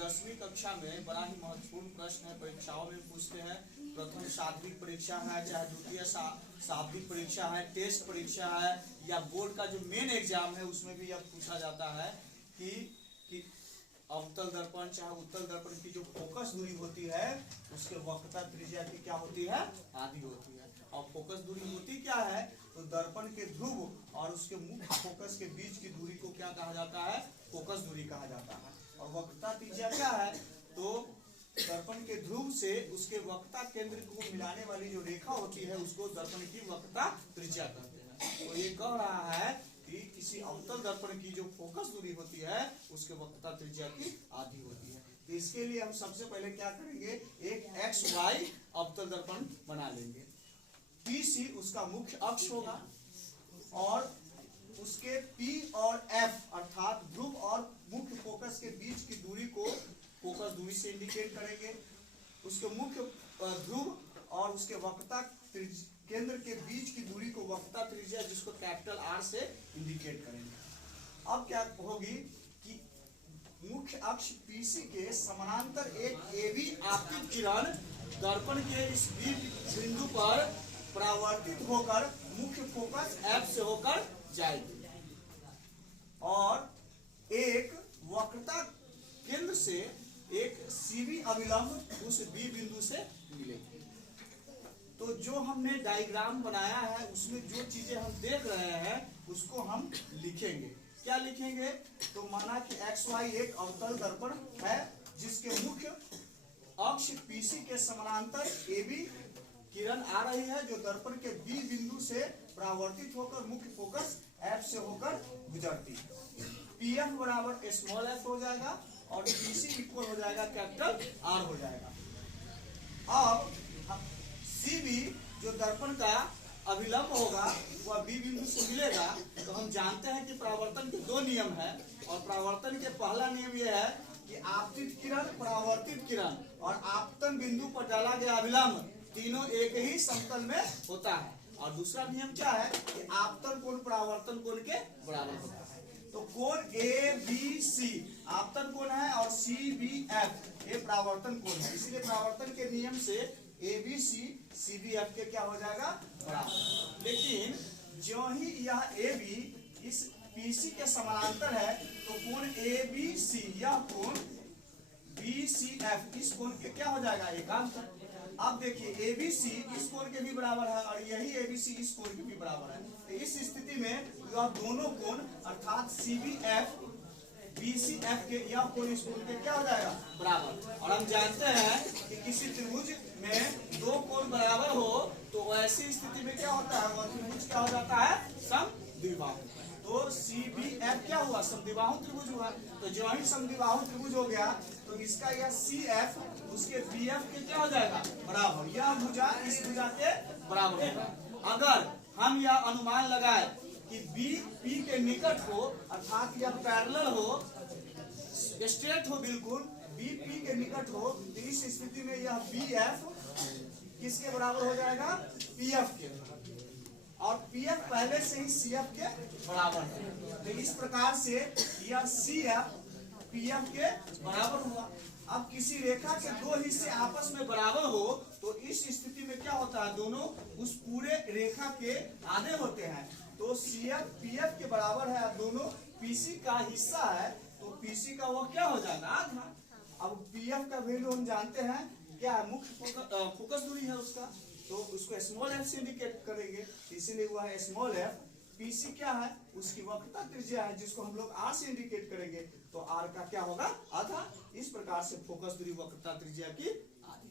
10वीं कक्षा में बड़ा ही महत्वपूर्ण प्रश्न है, परीक्षाओं में पूछते हैं। प्रथम शाब्दिक परीक्षा है, चाहे द्वितीय शाब्दिक परीक्षा है, टेस्ट परीक्षा है, या बोर्ड का जो मेन एग्जाम है उसमें भी यह पूछा जाता है कि अवतल दर्पण चाहे उत्तल दर्पण की जो फोकस दूरी होती है उसके वक्रता त्रिज्या की क्या होती है, आधी होती है। और फोकस दूरी होती क्या है, तो दर्पण के ध्रुव और उसके मुख्य फोकस के बीच की दूरी को क्या कहा जाता है, फोकस दूरी कहा जाता है। और वक्रता त्रिज्या क्या है, तो दर्पण के ध्रुव से उसके वक्रता केंद्र को मिलाने वाली जो रेखा होती है उसको दर्पण की वक्रता त्रिज्या कहते हैं। तो ये कह रहा है कि किसी अवतल दर्पण की जो फोकस दूरी होती है उसके वक्रता त्रिज्या की आधी होती है। तो इसके लिए हम सबसे पहले क्या करेंगे, एक एक्स वाई अवतल दर्पण बना लेंगे। PC उसका मुख्य अक्ष होगा और उसके P और F अर्थात ध्रुव और मुख्य फोकस के बीच की दूरी को फोकस दूरी से इंडिकेट करेंगे। उसके मुख्य ध्रुव और उसके वक्रता केंद्र के बीच की दूरी को वक्रता त्रिज्या जिसको कैपिटल R से इंडिकेट करेंगे। अब क्या होगी कि मुख्य अक्ष PC के समानांतर एक AB आपतित किरण दर्पण के इस B बिंदु पर परावर्तित होकर मुख्य फोकस F से होकर जाएगी और एक वक्रता केंद्र से एक CV अभिलंब उस B बिंदु से मिलेगी। तो जो हमने डायग्राम बनाया है उसमें जो चीजें हम देख रहे हैं उसको हम लिखेंगे। क्या लिखेंगे, तो माना कि XY एक अवतल दर्पण है जिसके मुख्य अक्ष PC के समानांतर AB किरण आ रही है जो दर्पण के B बिंदु से परावर्तित होकर मुख्य फोकस F से होकर गुजरती है। PF बराबर स्मॉल f हो जाएगा और PC इक्वल हो जाएगा कैपिटल R हो जाएगा। अब CV जो दर्पण का अभिलंब होगा वह B बिंदु से मिलेगा। तो हम जानते हैं कि परावर्तन के दो नियम है और परावर्तन के पहला नियम यह है कि आपतित किरण, परावर्तित किरण और आपतन बिंदु पर डाला गया अभिलंब तीनों एक ही समतल में होता है। और दूसरा नियम क्या है कि आपतन कोण परावर्तन कोण के बराबर होता है। तो कोण ABC आपतन कोण है और CBF ये परावर्तन कोण है, इसलिए परावर्तन के नियम से ABC CBF के क्या हो जाएगा, बराबर। लेकिन जो ही यह AB इस PC के समानांतर है तो कोण ABC यह कोण BCF इस कोण के क्या हो जाएगा, एकांतर। अब देखिए ABC इस कोण के भी बराबर है और यही ABC इस कोण के भी बराबर है। तो इस स्थिति में यह दोनों कोण अर्थात CBF BCF के यह कोण इस कोण के क्या हो जाएगा, बराबर। और हम जानते हैं कि किसी त्रिभुज में दो कोण बराबर हो तो ऐसी स्थिति में क्या होता है, वह त्रिभुज क्या हो जाता है, समद्विबाहु। तो CBF क्या हुआ, समद्विबाहु त्रिभुज हुआ। तो जो ही समद्विबाहु त्रिभुज हो गया तो इसका यह CF उसके BF के क्या हो जाएगा, बराबर। यह भुजा इस भुजा के बराबर होगा। अगर हम यह अनुमान लगाए कि B P के निकट हो अर्थात यह पैरेलल हो, स्ट्रेट हो, बिल्कुल B P के निकट हो, तो इस स्थिति में यह BF किसके बराबर हो जाएगा, PF के। और PF पहले से ही CF के बराबर है। तो इस प्रकार से यह CF PF के बराबर हुआ। अब किसी रेखा के दो हिस्से आपस में बराबर हो तो इस स्थिति में क्या होता है, दोनों उस पूरे रेखा के आधे होते हैं। तो CF PF के बराबर है, दोनों PC का हिस्सा है तो PC का वो क्या हो जाएगा, आधा। अब PF का वैल्यू हम जानते हैं क्या है, मुख्य फोकस दूरी है उसका, तो उसको स्मॉल f से इंडिकेट करेंगे, इसीलिए हुआ है स्मॉल f। PC क्या है, उसकी वक्रता त्रिज्या है जिसको हम लोग R से इंडिकेट करेंगे, तो R का क्या होगा, आधा। इस प्रकार से फोकस दूरी वक्रता त्रिज्या की आधी।